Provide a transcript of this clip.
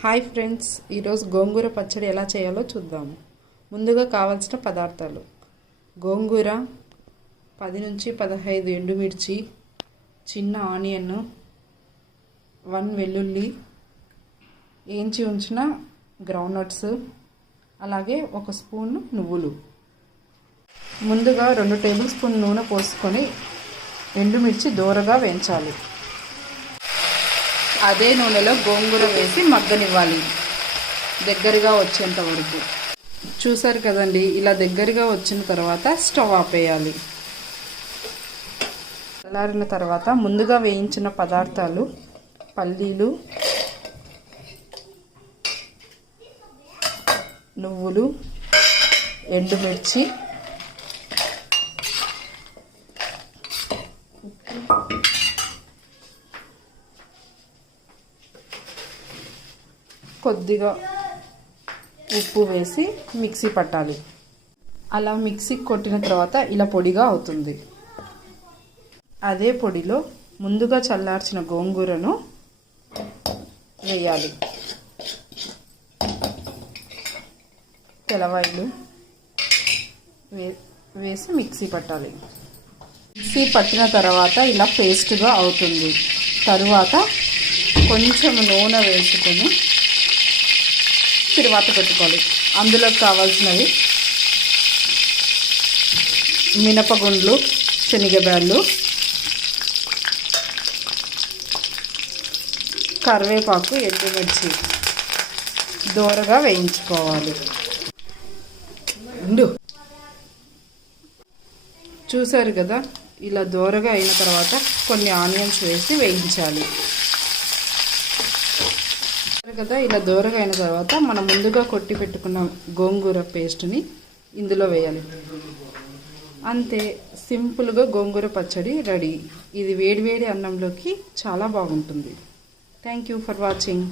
Hi friends, ఈరోజు గోంగూర పచ్చడి ఎలా చేయాలో చూద్దాము. ముందుగా కావాల్సిన పదార్థాలు: గోంగూర, 10 నుంచి 15 ఎండుమిర్చి, చిన్న ఆనియన్, 1 వెల్లుల్లి, వేయించి ఉంచిన గ్రౌండ్నట్స్, అలాగే 1 స్పూన్ నువ్వులు. ముందుగా 2 టేబుల్ స్పూన్ నూనె పోసుకొని ఎండుమిర్చి దోరగా వేయించాలి. అదే నూనెలో గోంగూర వేసి మగ్గనివ్వాలి దగ్గరగా వచ్చేంత వరకు. చూసారు కదండి, ఇలా దగ్గరగా వచ్చిన తర్వాత స్టవ్ ఆపేయాలి. చల్లారిన తర్వాత ముందుగా వేయించిన పదార్థాలు పల్లీలు, నువ్వులు, ఎండుమిర్చి, కొద్దిగా ఉప్పు వేసి మిక్సీ పట్టాలి. అలా మిక్సీ కొట్టిన తర్వాత ఇలా పొడిగా అవుతుంది. అదే పొడిలో ముందుగా చల్లార్చిన గోంగూరను వేయాలి. తెల్లవాయిలు వేసి మిక్సీ పట్టాలి. మిక్సీ పట్టిన తర్వాత ఇలా పేస్ట్గా అవుతుంది. తరువాత కొంచెం నూనె వేసుకొని తిరువాత పెట్టుకోవాలి. అందులో కావాల్సినవి మినపగుండ్లు, శనగబ్యాళ్ళు, కరివేపాకు, ఎండుమిర్చి దోరగా వేయించుకోవాలి. చూసారు కదా, ఇలా దోరగా అయిన తర్వాత కొన్ని ఆనియన్స్ వేసి వేయించాలి కదా. ఇలా దోరగా అయిన తర్వాత మనం ముందుగా కొట్టి పెట్టుకున్న గోంగూర పేస్ట్ని ఇందులో వేయాలి. అంతే, సింపుల్గా గోంగూర పచ్చడి రెడీ. ఇది వేడివేడి అన్నంలోకి చాలా బాగుంటుంది. Thank you for watching.